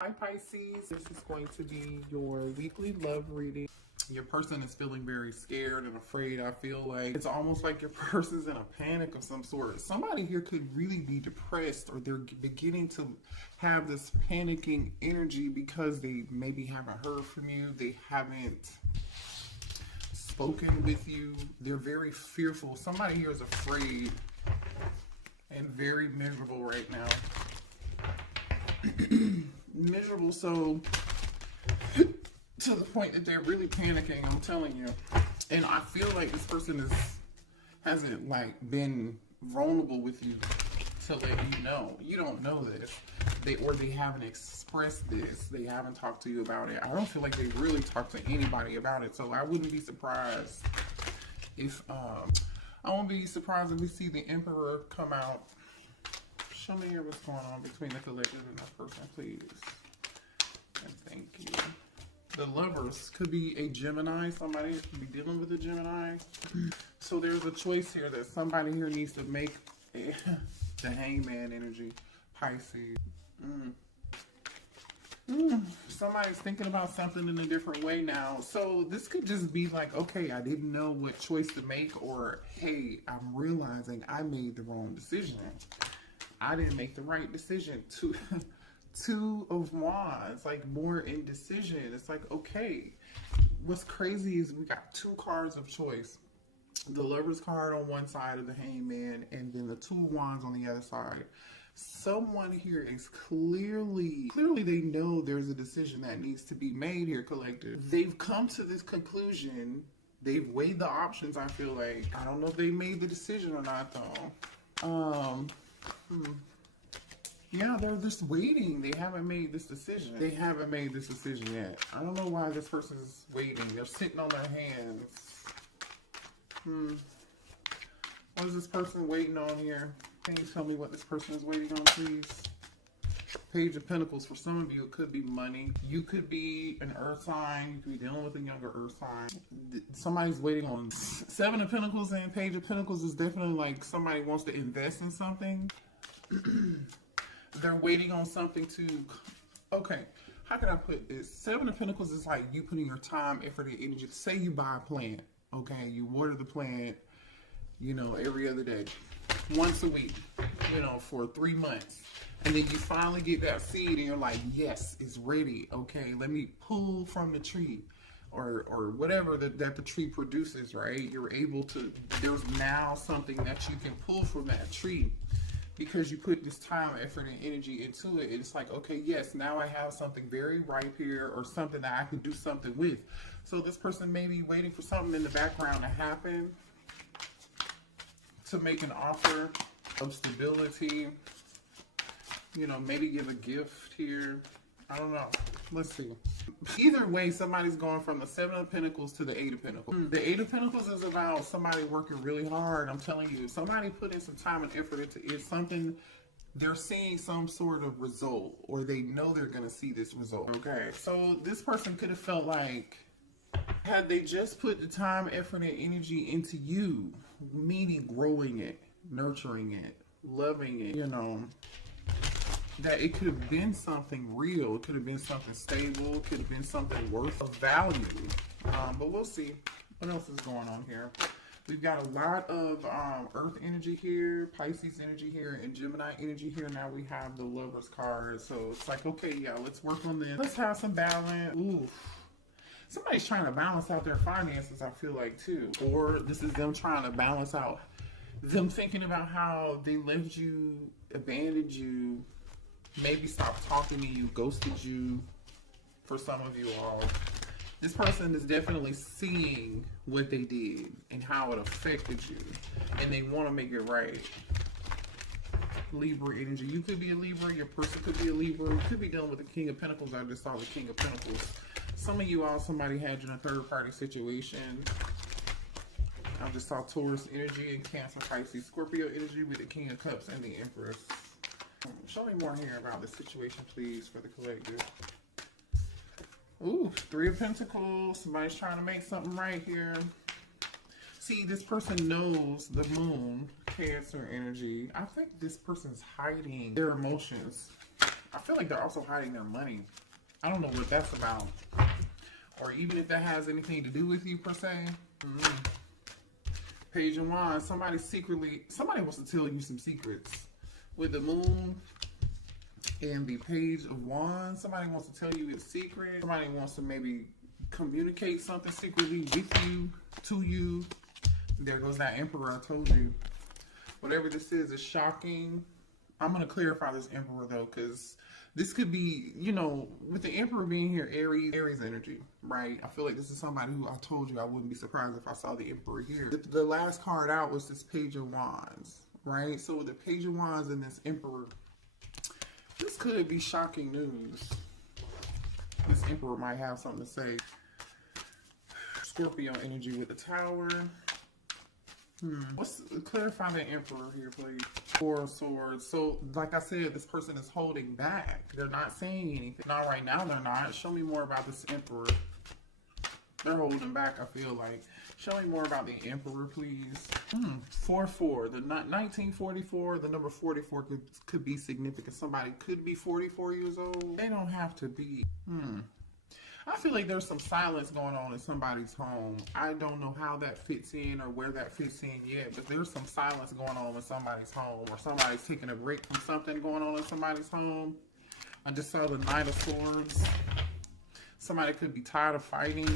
Hi Pisces, this is going to be your weekly love reading. Your person is feeling very scared and afraid. I feel like it's almost like your person's in a panic of some sort. Somebody here could really be depressed, or they're beginning to have this panicking energy because they maybe haven't heard from you. They haven't spoken with you. They're very fearful. Somebody here is afraid and very miserable right now. Miserable, so to the point that they're really panicking, I'm telling you. And I feel like this person hasn't like been vulnerable with you to let you know. You don't know this. They haven't expressed this. They haven't talked to you about it. I don't feel like they really talked to anybody about it. So I wouldn't be surprised if I won't be surprised if we see the Emperor come out. Show me here what's going on between the collective and that person, please. And thank you. The Lovers could be a Gemini. Somebody could be dealing with a Gemini. So there's a choice here that somebody here needs to make. The Hangman energy. Pisces. Somebody's thinking about something in a different way now. So this could just be like, okay, I didn't know what choice to make, or hey, I'm realizing I made the wrong decision. I didn't make the right decision. Two of Wands, like more indecision. It's like, okay, what's crazy is we got two cards of choice. The Lover's card on one side of the Hangman, and then the Two of Wands on the other side. Someone here is clearly they know there's a decision that needs to be made here, collective. They've come to this conclusion. They've weighed the options, I feel like. I don't know if they made the decision or not, though. Yeah, they're just waiting. They haven't made this decision. They haven't made this decision yet. I don't know why this person is waiting. They're sitting on their hands. What is this person waiting on here? Can you tell me what this person is waiting on, please? Page of Pentacles. For some of you, it could be money. You could be an earth sign. You could be dealing with a younger earth sign. Somebody's waiting on Seven of Pentacles, and Page of Pentacles is definitely like somebody wants to invest in something. They're waiting on something to, okay, how can I put this? Seven of Pentacles is like you putting your time, effort, and energy. Say you buy a plant, okay? You water the plant, you know, every other day, once a week, you know, for 3 months. And then you finally get that seed and you're like, yes, it's ready, okay? Let me pull from the tree or whatever that the tree produces, right? You're able to, there's now something that you can pull from that tree. Because you put this time, effort, and energy into it, it's like, okay, yes, now I have something very ripe here, or something that I could do something with. So this person may be waiting for something in the background to happen, to make an offer of stability, you know, maybe give a gift here. I don't know. Let's see. Either way, somebody's going from the Seven of Pentacles to the Eight of Pentacles. The Eight of Pentacles is about somebody working really hard. I'm telling you, somebody put in some time and effort into it. Something, they're seeing some sort of result, or they know they're going to see this result. Okay, so this person could have felt like, had they just put the time, effort, and energy into you, meaning growing it, nurturing it, loving it, you know, that it could have been something real. It could have been something stable. It could have been something worth of value. But we'll see. What else is going on here? We've got a lot of Earth energy here, Pisces energy here, and Gemini energy here. Now we have the Lover's card. So it's like, okay, yeah, let's work on this. Let's have some balance. Ooh. Somebody's trying to balance out their finances, I feel like, too. Or this is them trying to balance out, them thinking about how they left you, abandoned you, maybe stopped talking to you, ghosted you. For some of you all, this person is definitely seeing what they did and how it affected you, and they want to make it right. Libra energy. You could be a Libra. Your person could be a Libra. You could be dealing with the King of Pentacles. I just saw the King of Pentacles. Some of you all, somebody had you in a third-party situation. I just saw Taurus energy and Cancer, Pisces, Scorpio energy with the King of Cups and the Empress. Show me more here about the situation, please, for the collective. Ooh, Three of Pentacles. Somebody's trying to make something right here. See, this person knows the Moon, Cancer energy. I think this person's hiding their emotions. I feel like they're also hiding their money. I don't know what that's about. Or even if that has anything to do with you, per se. Page of Wands. Somebody wants to tell you some secrets. With the Moon and the Page of Wands, somebody wants to tell you its secret. Somebody wants to maybe communicate something secretly with you, to you. There goes that Emperor I told you. Whatever this is shocking. I'm going to clarify this Emperor, though, because this could be, you know, with the Emperor being here, Aries energy, right? I feel like this is somebody who I told you I wouldn't be surprised if I saw the Emperor here. The last card out was this Page of Wands, right? So with the Page of Wands and this Emperor, this could be shocking news. This Emperor might have something to say. Scorpio energy with the Tower. Let's clarify the Emperor here, please. Four of Swords. So, like I said, this person is holding back. They're not saying anything. Not right now, they're not. Show me more about this Emperor. They're holding back, I feel like. Show me more about the Emperor, please. 4-4. The 1944, the number 44 could be significant. Somebody could be 44 years old. They don't have to be. I feel like there's some silence going on in somebody's home. I don't know how that fits in or where that fits in yet, but there's some silence going on in somebody's home, or somebody's taking a break from something going on in somebody's home. I just saw the Knight of Swords. Somebody could be tired of fighting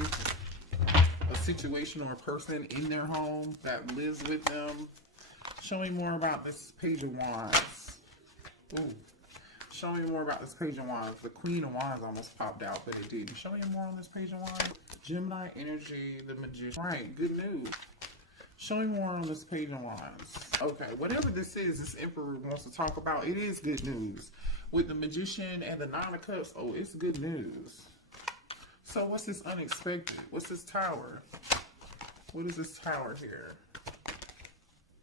a situation or a person in their home that lives with them. Show me more about this Page of Wands. Ooh. Show me more about this Page of Wands. The Queen of Wands almost popped out, but it didn't. Show me more on this Page of Wands. Gemini energy, the Magician. Right, good news. Show me more on this Page of Wands. Okay, whatever this is, this Emperor wants to talk about, it is good news. With the Magician and the Nine of Cups, oh, it's good news. So what's this unexpected? What's this Tower? What is this Tower here?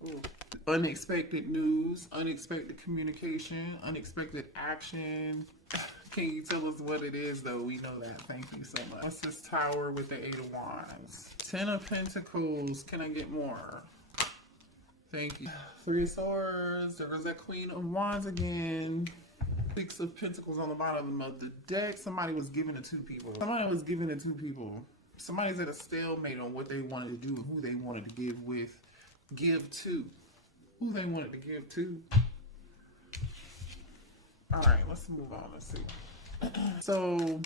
Ooh. Unexpected news, unexpected communication, unexpected action. Can you tell us what it is, though? We know that. Thank you so much. What's this Tower with the Eight of Wands? 10 of Pentacles. Can I get more? Thank you. 3 of Swords. There goes that Queen of Wands again. 6 of Pentacles on the bottom of the deck. Somebody was giving it to people. Somebody's at a stalemate on what they wanted to do and who they wanted to give to. Who they wanted to give to. Alright, let's move on. Let's see. So,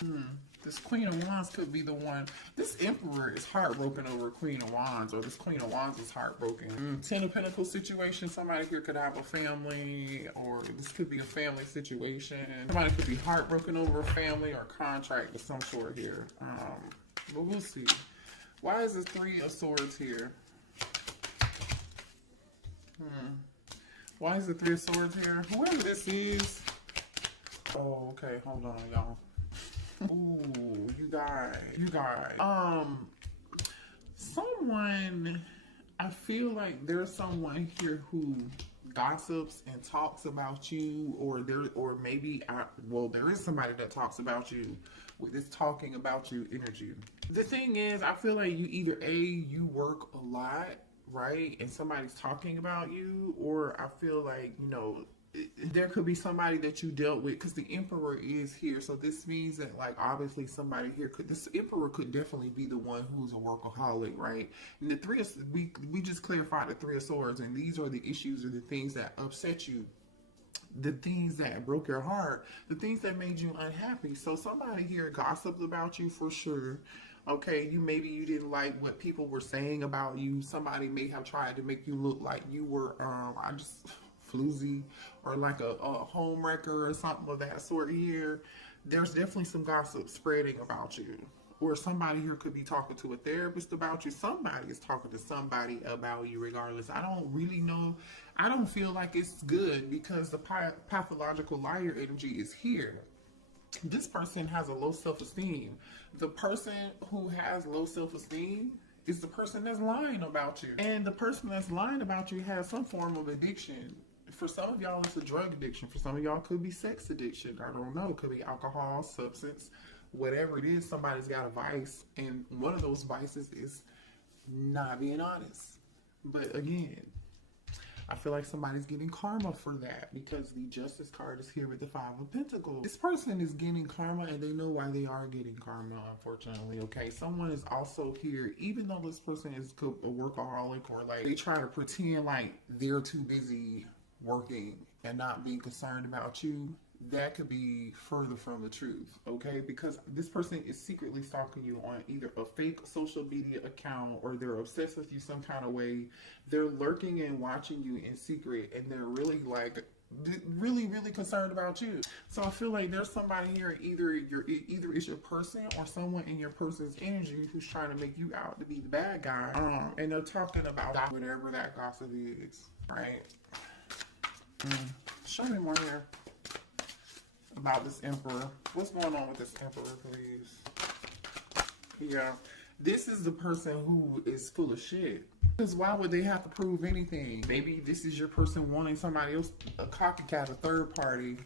this Queen of Wands could be the one. This Emperor is heartbroken over Queen of Wands, or this Queen of Wands is heartbroken. 10 of Pentacles situation. Somebody here could have a family, or this could be a family situation. Somebody could be heartbroken over a family or contract of some sort here. But we'll see. Why is the 3 of Swords here? Why is the 3 of Swords here? Whoever this is. Oh, okay. Hold on, y'all. Ooh, you guys. Someone, I feel like there's someone here who gossips and talks about you, or there is somebody that talks about you with this talking about you energy. The thing is, I feel like you either you work a lot, right, and somebody's talking about you, or I feel like, you know, there could be somebody that you dealt with, because the Emperor is here. So this means that, like, obviously somebody here this Emperor could definitely be the one who's a workaholic, right? And the 3 of, we just clarified the 3 of Swords, and these are the issues or the things that upset you, the things that broke your heart, the things that made you unhappy. So somebody here gossiped about you for sure. Okay, maybe you didn't like what people were saying about you. Somebody may have tried to make you look like you were floozy, or like a home wrecker or something of that sort here. There's definitely some gossip spreading about you. Or somebody here could be talking to a therapist about you. Somebody is talking to somebody about you regardless. I don't really know. I don't feel like it's good, because the pathological liar energy is here. This person has a low self-esteem. The person who has low self-esteem is the person that's lying about you. And the person that's lying about you has some form of addiction. For some of y'all, it's a drug addiction. For some of y'all, it could be sex addiction. I don't know. It could be alcohol, substance, whatever it is. Somebody's got a vice, and one of those vices is not being honest. But again, I feel like somebody's getting karma for that because the Justice card is here with the Five of Pentacles. This person is getting karma and they know why they are getting karma, unfortunately, okay? Someone is also here, even though this person is a workaholic or like they try to pretend like they're too busy working and not being concerned about you. That could be further from the truth, okay? Because this person is secretly stalking you on either a fake social media account or they're obsessed with you some kind of way. They're lurking and watching you in secret and they're really like, really concerned about you. So I feel like there's somebody here, either it's your person or someone in your person's energy who's trying to make you out to be the bad guy. And they're talking about whatever that gossip is, right? Show me more here about this Emperor. What's going on with this Emperor, please? Yeah, this is the person who is full of shit. Because why would they have to prove anything? Maybe this is your person wanting somebody else, a copycat, a third party.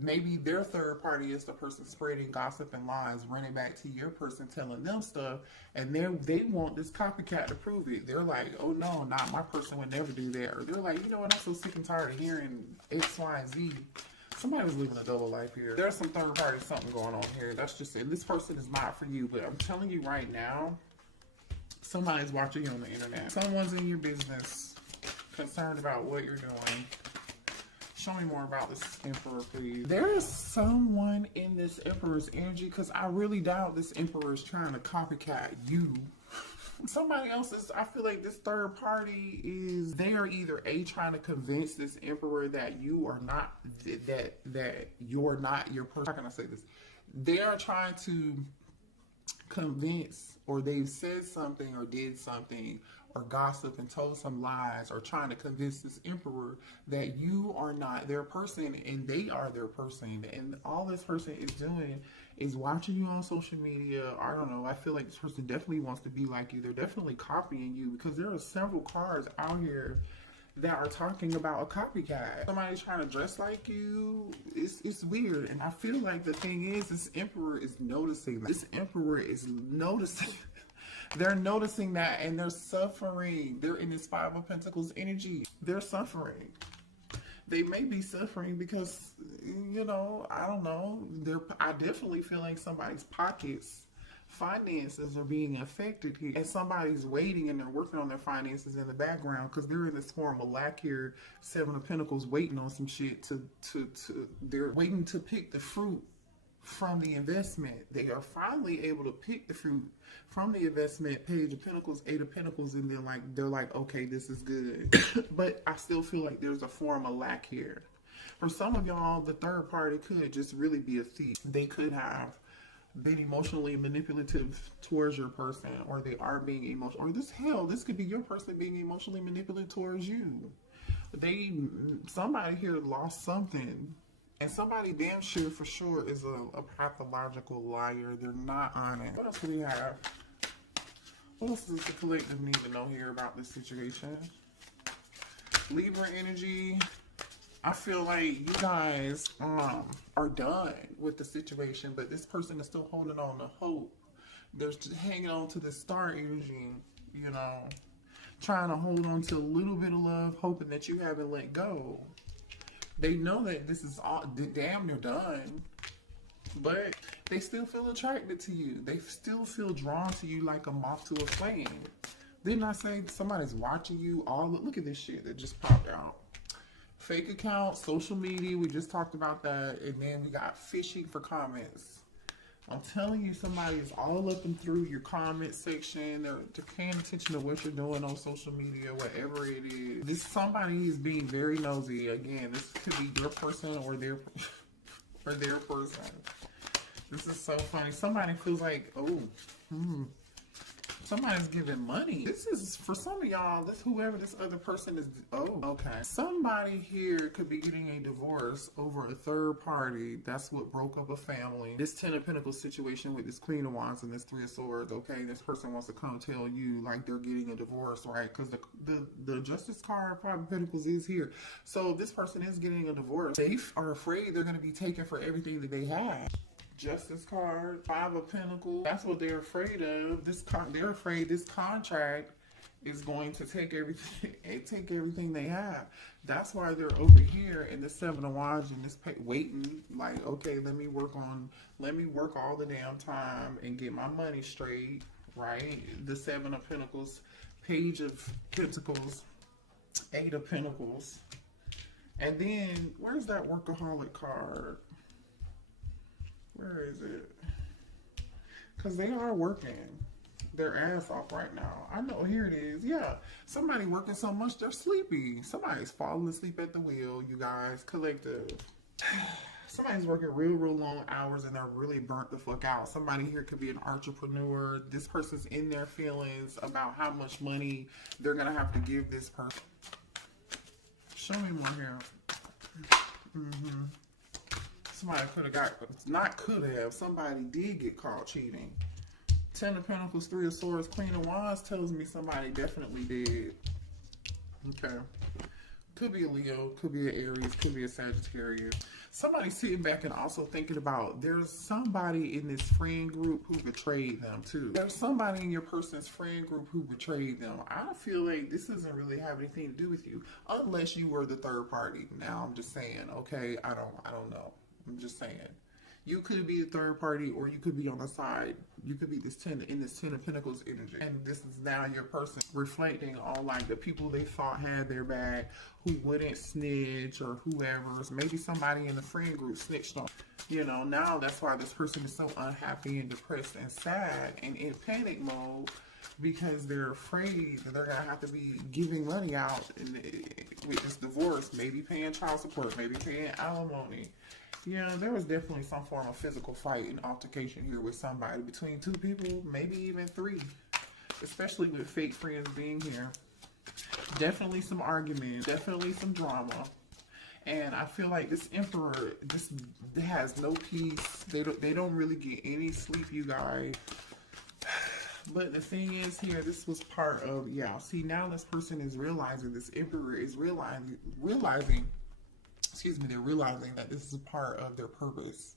Maybe their third party is the person spreading gossip and lies, running back to your person, telling them stuff, and they want this copycat to prove it. They're like, oh no, not my person would never do that. Or they're like, you know what, I'm so sick and tired of hearing X, Y, and Z. Somebody was living a double life here. There's some third party something going on here. That's just it. This person is not for you, but I'm telling you right now, somebody's watching you on the internet. Someone's in your business, concerned about what you're doing. Show me more about this Emperor, please. There is someone in this Emperor's energy, because I really doubt this Emperor is trying to copycat you. Somebody else is, I feel like this third party is, they are either trying to convince this Emperor that you are not, that you're not your person. How can I say this? They are trying to convince, or they've said something or did something or gossip and told some lies, or trying to convince this Emperor that you are not their person and they are their person. And all this person is doing is watching you on social media. I don't know. I feel like this person definitely wants to be like you. They're definitely copying you, because there are several cards out here that are talking about a copycat. Somebody's trying to dress like you. It's weird. And I feel like the thing is, this Emperor is noticing that. This Emperor is noticing. They're noticing that, and they're suffering. They're in this Five of Pentacles energy. They're suffering. They may be suffering because, you know, I don't know. I definitely feel like somebody's pockets, finances are being affected here. And somebody's waiting and they're working on their finances in the background, because they're in this form of lack here. Seven of Pentacles, waiting on some shit they're waiting to pick the fruit from the investment. They are finally able to pick the fruit from the investment. Page of Pentacles, Eight of Pentacles, and they're like, okay, this is good. But I still feel like there's a form of lack here. For some of y'all, the third party could just really be a thief. They could have been emotionally manipulative towards your person, or they are being emotional, or this could be your person being emotionally manipulative towards you. Somebody here lost something. And somebody damn sure for sure is a pathological liar. They're not honest. What else do we have? What else does the collective need to know here about this situation? Libra energy. I feel like you guys are done with the situation, but this person is still holding on to hope. They're just hanging on to the star energy, you know, trying to hold on to a little bit of love, hoping that you haven't let go. They know that this is all damn near done, but they still feel attracted to you. They still feel drawn to you like a moth to a flame. Didn't I say somebody's watching you? Look at this shit that just popped out. Fake account, social media, we just talked about that. And then we got phishing for comments. I'm telling you, somebody is all up and through your comment section. They're paying attention to what you're doing on social media, whatever it is. Somebody is being very nosy. Again, this could be your person or their person. This is so funny. Somebody feels like, somebody's giving money. This is, for some of y'all, whoever this other person is, okay. Somebody here could be getting a divorce over a third party. That's what broke up a family. This Ten of Pentacles situation with this Queen of Wands and this Three of Swords, okay? This person wants to come tell you like they're getting a divorce, right? Because the Justice card, Five of Pentacles, is here. So this person is getting a divorce. They are afraid they're going to be taken for everything that they have. Justice card, Five of Pentacles. That's what they're afraid of. They're afraid this contract is going to take everything and take everything they have. That's why they're over here in the Seven of Wands and this waiting, like, okay, let me work all the damn time and get my money straight, right? The Seven of Pentacles, Page of Pentacles, Eight of Pentacles. And then, where's that workaholic card? Where is it? Because they are working their ass off right now. I know, here it is. Yeah, somebody working so much they're sleepy. Somebody's falling asleep at the wheel, you guys. Collective. Somebody's working real long hours and they're really burnt the fuck out. Somebody here could be an entrepreneur. This person's in their feelings about how much money they're gonna have to give this person. Show me more here. Somebody could have got, not could have, somebody did get caught cheating. Ten of Pentacles, Three of Swords, Queen of Wands tells me somebody definitely did. Okay. Could be a Leo, could be an Aries, could be a Sagittarius. Somebody sitting back and also thinking about, there's somebody in this friend group who betrayed them too. There's somebody in your person's friend group who betrayed them. I feel like this doesn't really have anything to do with you, unless you were the third party. Now I'm just saying, okay, I don't know. I'm just saying. You could be the third party, or you could be on the side. You could be this Ten of Pentacles energy. And this is now your person reflecting on like the people they thought had their back, who wouldn't snitch or whoever. Maybe somebody in the friend group snitched on. You know, now that's why this person is so unhappy and depressed and sad and in panic mode, because they're afraid that they're going to have to be giving money out with this divorce, maybe paying child support, maybe paying alimony. Yeah, there was definitely some form of physical fight and altercation here with somebody, between two people, maybe even three, especially with fake friends being here. Definitely some argument, definitely some drama. And I feel like this Emperor just has no peace. They don't really get any sleep, you guys. But the thing is here, this was part of, yeah, see, now this person is realizing, this Emperor is realizing they're realizing that this is a part of their purpose.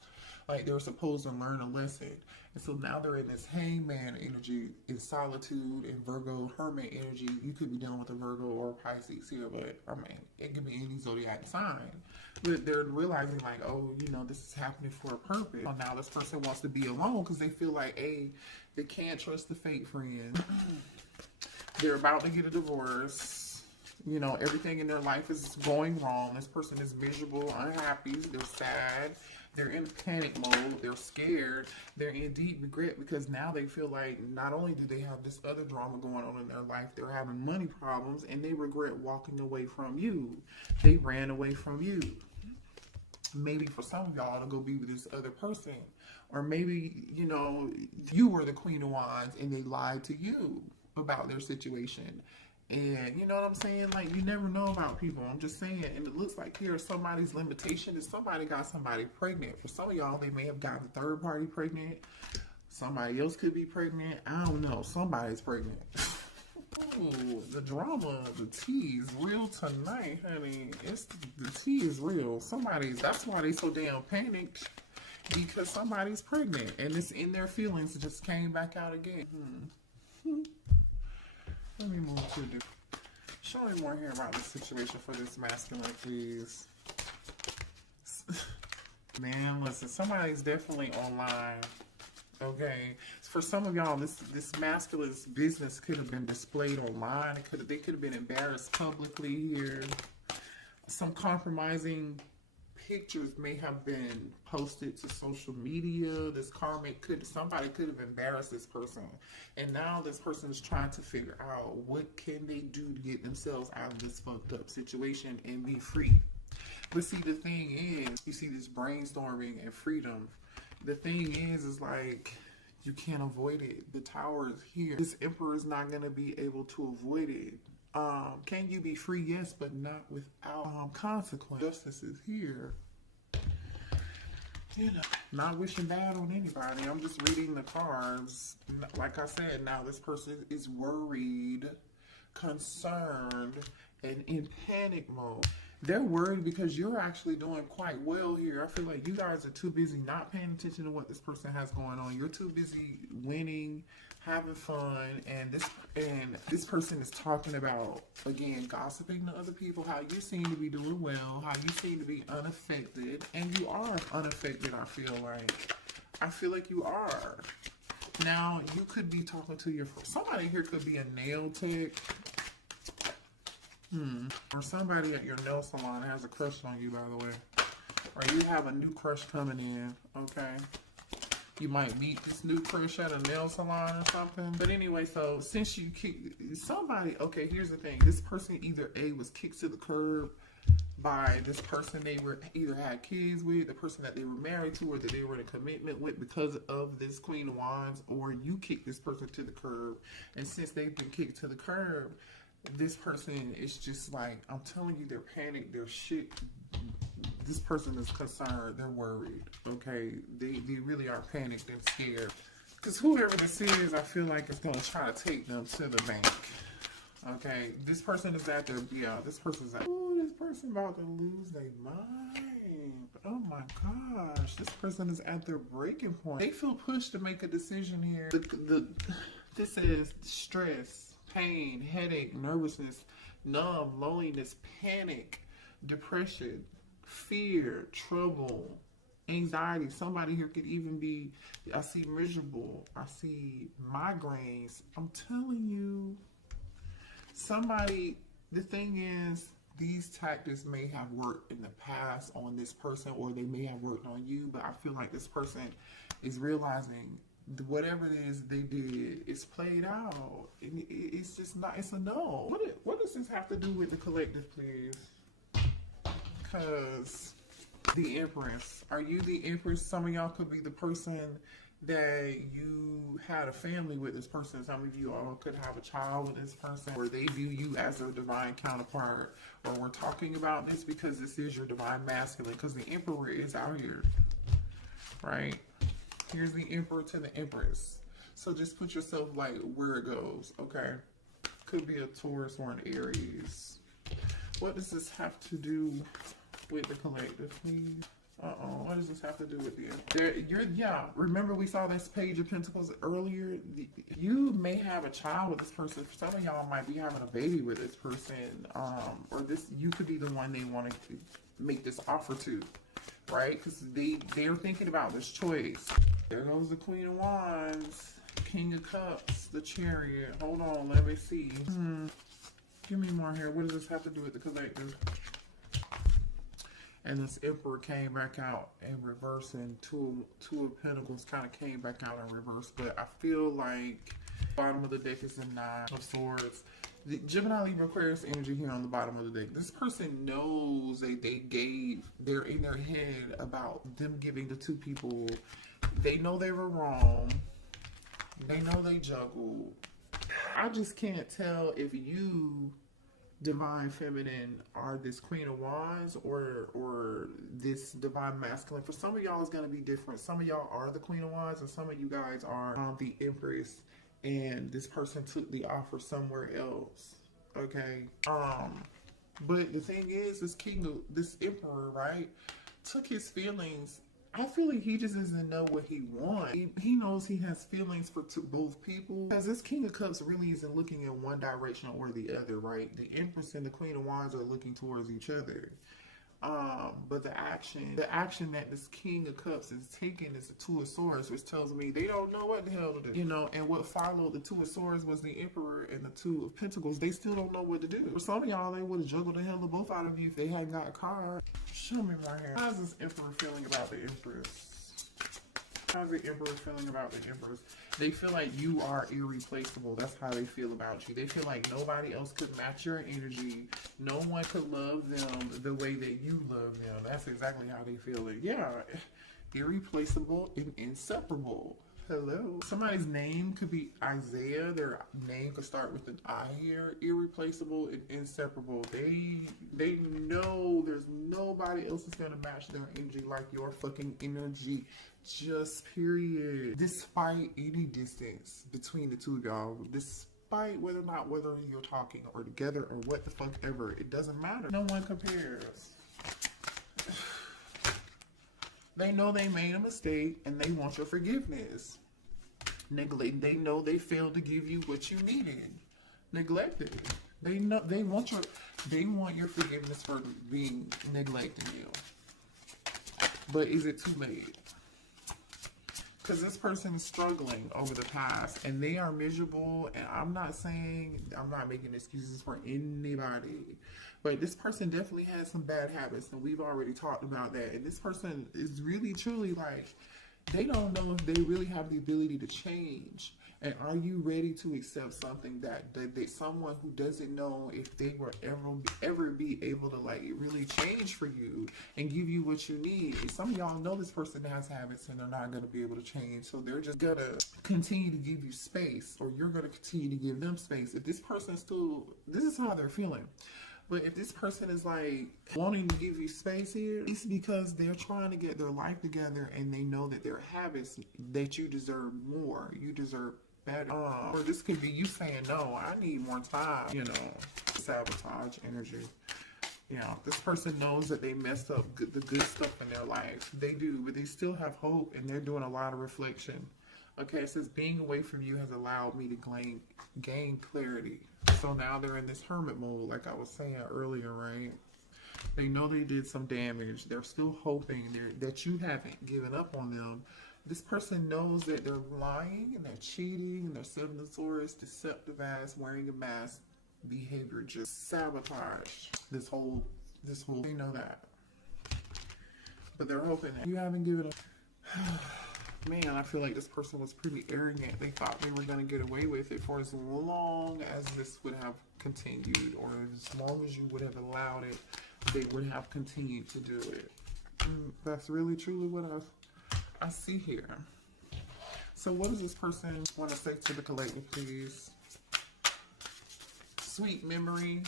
Like, they're supposed to learn a lesson. And so now they're in this hangman energy, in solitude, and Virgo hermit energy. You could be dealing with a Virgo or a Pisces here, but I mean, it could be any zodiac sign. But they're realizing like, oh, you know, this is happening for a purpose. Well, now this person wants to be alone because they feel like, hey, they can't trust the fake friend. They're about to get a divorce. You know, everything in their life is going wrong. This person is miserable, unhappy, they're sad, they're in panic mode, they're scared, they're in deep regret because now they feel like not only do they have this other drama going on in their life, they're having money problems, and they regret walking away from you. They ran away from you. Maybe for some of y'all to go be with this other person. Or maybe, you know, you were the Queen of Wands and they lied to you about their situation. And you know what I'm saying? Like, you never know about people. I'm just saying. And it looks like here somebody's limitation is somebody got somebody pregnant. For some of y'all, they may have gotten the third party pregnant. Somebody else could be pregnant. I don't know. Somebody's pregnant. Ooh, the drama, the tea is real tonight, honey. The tea is real. That's why they so damn panicked. Because somebody's pregnant. And it's in their feelings. It just came back out again. Let me move to the... Show me more here about the situation for this masculine, please. Man, listen, somebody's definitely online. Okay? For some of y'all, this masculine's business could have been displayed online. They could have been embarrassed publicly here. Some compromising pictures may have been posted to social media. This somebody could have embarrassed this person, and now this person is trying to figure out what can they do to get themselves out of this fucked up situation and be free. But see, the thing is, you see this brainstorming and freedom. The thing is like, you can't avoid it. The Tower is here. This Emperor is not going to be able to avoid it. Can you be free? Yes, but not without consequence. Justice is here. You know, not wishing bad on anybody. I'm just reading the cards. Like I said, now this person is worried, concerned, and in panic mode. They're worried because you're actually doing quite well here. I feel like you guys are too busy not paying attention to what this person has going on. You're too busy winning, having fun, and this person is talking about, again, gossiping to other people, how you seem to be doing well, how you seem to be unaffected, and you are unaffected. I feel like you are. Now, you could be talking to somebody here could be a nail tech. Or somebody at your nail salon has a crush on you, by the way. Or you have a new crush coming in, okay? You might meet this new crush at a nail salon or something. But anyway, so since you somebody, okay, here's the thing. This person either A, was kicked to the curb by this person they were either had kids with, the person that they were married to, or that they were in a commitment with because of this Queen of Wands, or you kicked this person to the curb. And since they've been kicked to the curb, this person is just like, I'm telling you, they're panicked, they're shit. This person is concerned, they're worried, okay? They really are panicked and scared. Because whoever this is, I feel like is going to try to take them to the bank, okay? This person is at their, this person's like, oh, this person about to lose their mind. Oh my gosh, this person is at their breaking point. They feel pushed to make a decision here. This is stress, pain, headache, nervousness, numb, loneliness, panic, depression, fear, trouble, anxiety. Somebody here could even be, I see miserable, I see migraines. I'm telling you, somebody, the thing is, these tactics may have worked in the past on this person, or they may have worked on you, but I feel like this person is realizing whatever it is they did is played out. It's just not, it's a no. What does this have to do with the collective, please? Because the Empress. Are you the Empress? Some of y'all could be the person that you had a family with this person. Some of you all could have a child with this person, or they view you as their divine counterpart. Or we're talking about this because this is your divine masculine, because the Emperor is out here, right? Here's the Emperor to the Empress. So just put yourself like where it goes, okay? Could be a Taurus or an Aries. What does this have to do with the collective, please? What does this have to do with you? Remember we saw this Page of Pentacles earlier? You may have a child with this person. Some of y'all might be having a baby with this person. Or you could be the one they want to make this offer to, right? Because they're thinking about this choice. There goes the Queen of Wands, King of Cups, the Chariot. Hold on, let me see. Give me more here. What does this have to do with the collective? And this Emperor came back out in reverse, and two of Pentacles kind of came back out in reverse. But I feel like bottom of the deck is the Nine of Swords. The Gemini, Libra, Aquarius energy here on the bottom of the deck. This person knows they're in their head about them giving the two people. They know they were wrong. They know they juggled. I just can't tell if you, divine feminine, are this Queen of Wands or this divine masculine. For some of y'all it's going to be different. Some of y'all are the Queen of Wands, and some of you guys are the Empress, and this person took the offer somewhere else, okay? But the thing is, this Emperor, right, took his feelings. I feel like he just doesn't know what he wants. He knows he has feelings for both people. Because this King of Cups really isn't looking in one direction or the other, right? The Empress and the Queen of Wands are looking towards each other. But the action that this King of Cups is taking is the Two of Swords, which tells me they don't know what the hell to do. You know, and what followed the Two of Swords was the Emperor and the Two of Pentacles. They still don't know what to do. For some of y'all, they would have juggled the hell of both out of you if they hadn't got a card. Show me my hair. How's this Emperor feeling about the Empress? How's the Emperor feeling about the Empress? They feel like you are irreplaceable. That's how they feel about you. They feel like nobody else could match your energy. No one could love them the way that you love them. That's exactly how they feel it. Yeah, irreplaceable and inseparable. Hello. Somebody's name could be Isaiah. Their name could start with an I here. Irreplaceable and inseparable. They know there's nobody else that's gonna match their energy like your fucking energy. Just period. Despite any distance between the two of y'all, despite whether you're talking or together or what the fuck ever. It doesn't matter. No one compares. They know they made a mistake and they want your forgiveness. They know they failed to give you what you needed. Neglected. They know they want your forgiveness for being neglecting you. But is it too late? Because this person is struggling over the past and they are miserable. And I'm not making excuses for anybody. But this person definitely has some bad habits. And we've already talked about that. And this person is really, truly like, they don't know if they really have the ability to change. And are you ready to accept something that someone who doesn't know if they will ever be able to like really change for you and give you what you need? And some of y'all know this person has habits and they're not going to be able to change. So they're just going to continue to give you space, or you're going to continue to give them space. If this person this is how they're feeling. But if this person is like wanting to give you space here, it's because they're trying to get their life together and they know that their habits, that you deserve more. You deserve better. Or this could be you saying, no, I need more time, you know, sabotage energy. Yeah, this person knows that they messed up the good stuff in their life. They do, but they still have hope and they're doing a lot of reflection. Okay, it says being away from you has allowed me to gain clarity. So now they're in this hermit mode, like I was saying earlier, right? They know they did some damage. They're still hoping that you haven't given up on them. This person knows that they're lying and they're cheating and they're seven-of deceptive ass, wearing a mask behavior, just sabotage this whole, they know that. But they're hoping that you haven't given up. Man, I feel like this person was pretty arrogant. They thought they were going to get away with it for as long as this would have continued, or as long as you would have allowed it, they would have continued to do it. And that's really, truly what I see here. So what does this person want to say to the collective, please? Sweet Memory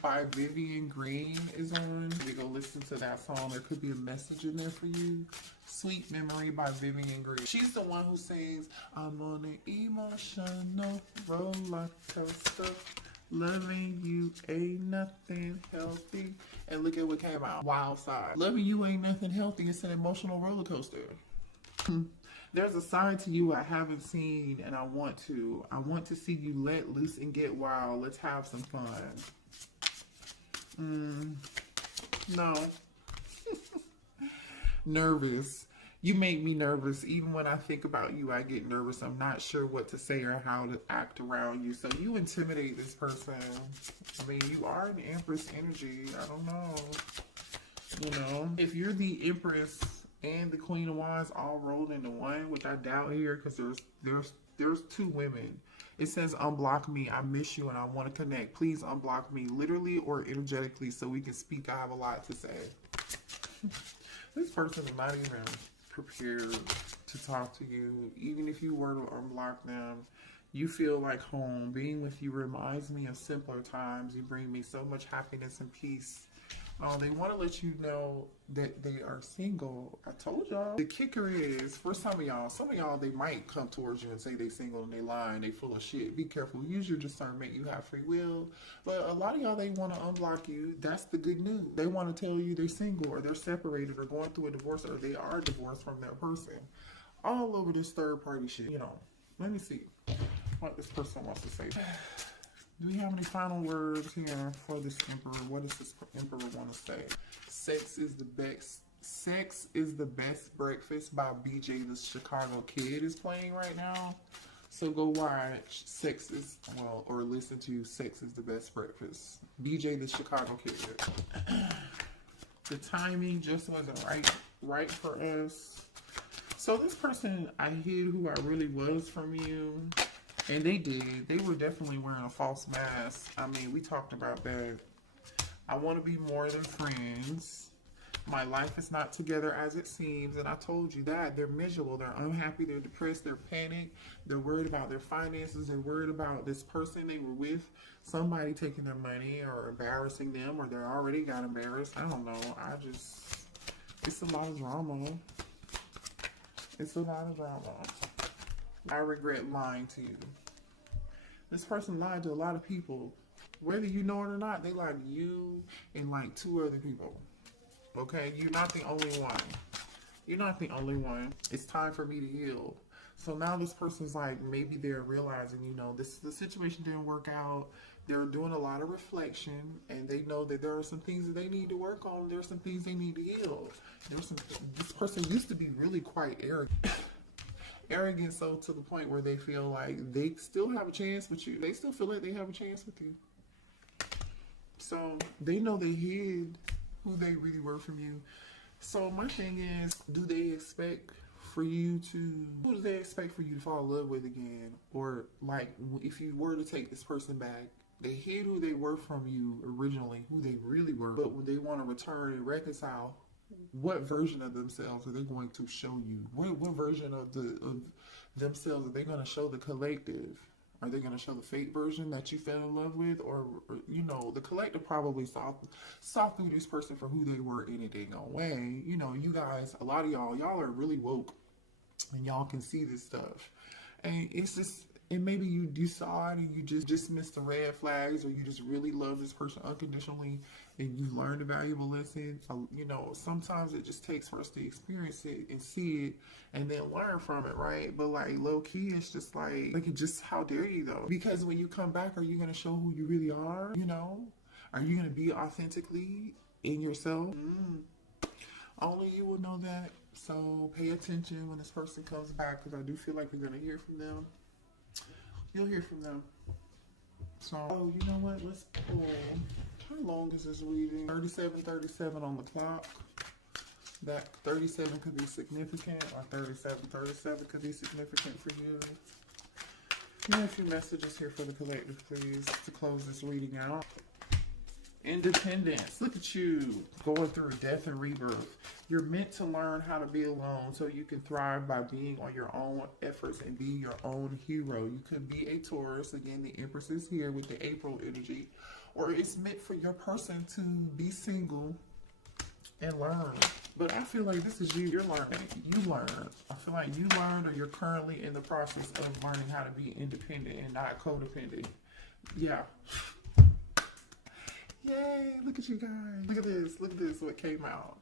by Vivian Green is on. We go listen to that song. There could be a message in there for you. Sweet Memory by Vivian Green. She's the one who sings, I'm on an emotional roller coaster. Loving you ain't nothing healthy. And look at what came out. Wild Side. Loving you ain't nothing healthy. It's an emotional roller coaster. There's a side to you I haven't seen, and I want to. I want to see you let loose and get wild. Let's have some fun. No. Nervous. You make me nervous. Even when I think about you, I get nervous. I'm not sure what to say or how to act around you. So you intimidate this person. I mean, you are an Empress energy. I don't know. You know, if you're the Empress and the Queen of Wands all rolled into one, which I doubt here, because there's two women. It says, unblock me. I miss you and I want to connect. Please unblock me, literally or energetically, so we can speak. I have a lot to say. This person is not even prepared to talk to you. Even if you were to unblock them, you feel like home. Being with you reminds me of simpler times. You bring me so much happiness and peace. They want to let you know that they are single. I told y'all. The kicker is, for some of y'all, they might come towards you and say they single and they lying, they full of shit. Be careful. Use your discernment. You have free will. But a lot of y'all, they want to unblock you. That's the good news. They want to tell you they're single or they're separated or going through a divorce or they are divorced from that person. All over this third party shit. You know, let me see what this person wants to say. Do we have any final words here for this Emperor? What does this Emperor want to say? Sex is the best breakfast by BJ the Chicago Kid is playing right now. So go watch or listen to Sex is the Best Breakfast. BJ the Chicago Kid. The timing just wasn't right for us. So this person, I hid who I really was from you. And they did. They were definitely wearing a false mask. I mean, we talked about that. I want to be more than friends. My life is not together as it seems. And I told you that. They're miserable. They're unhappy. They're depressed. They're panicked. They're worried about their finances. They're worried about this person they were with. Somebody taking their money or embarrassing them. Or they already got embarrassed. I don't know. It's a lot of drama. It's a lot of drama. I regret lying to you. This person lied to a lot of people. Whether you know it or not, they lied to you and like 2 other people. Okay? You're not the only one. You're not the only one. It's time for me to heal. So now this person's like, maybe they're realizing, you know, the situation didn't work out. They're doing a lot of reflection, and they know that there are some things that they need to work on. There's some things they need to heal. This person used to be really quite arrogant. Arrogant so to the point where they feel like they still have a chance with you. They still feel like they have a chance with you. So they know they hid who they really were from you. So my thing is, do they expect for you to, who do they expect for you to fall in love with again? Or like, if you were to take this person back, they hid who they were from you originally, who they really were, but when they want to return and reconcile, what version of themselves are they going to show you? What version of themselves are they going to show the collective? Are they going to show the fake version that you fell in love with? Or you know, the collective probably saw through this person for who they were in a dang way. You know, you guys, a lot of y'all are really woke. And y'all can see this stuff. And it's just, and maybe you saw it and you just dismissed the red flags, or you just really love this person unconditionally and you learned a valuable lesson. You know, sometimes it just takes for us to experience it and see it and then learn from it, right? But like low key, it's just like just how dare you though? Because when you come back, are you going to show who you really are? You know, are you going to be authentically in yourself? Only you will know that. So pay attention when this person comes back, because I do feel like you're going to hear from them. You'll hear from them. So, oh, you know what? Let's pull. How long is this reading? 37 on the clock. That 37 could be significant, or 37 could be significant for you. Give me a few messages here for the collective, please, to close this reading out. Independence. Look at you going through death and rebirth. You're meant to learn how to be alone so you can thrive by being on your own efforts and be your own hero. You could be a Taurus. Again, the Empress is here with the April energy. Or it's meant for your person to be single and learn. But I feel like this is you. You're learning. You learn. I feel like you learned, or you're currently in the process of learning how to be independent and not codependent. Yeah. Yay, look at you guys. Look at this. Look at this, what came out.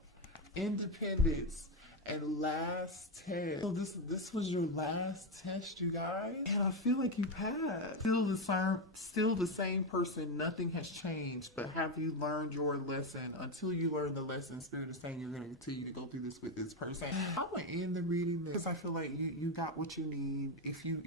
Independence and last test. So this was your last test, you guys. And I feel like you passed. Still the same person. Nothing has changed. But have you learned your lesson? Until you learn the lesson, Spirit is saying you're going to continue to go through this with this person. I'm going to end the reading because I feel like you got what you need. If you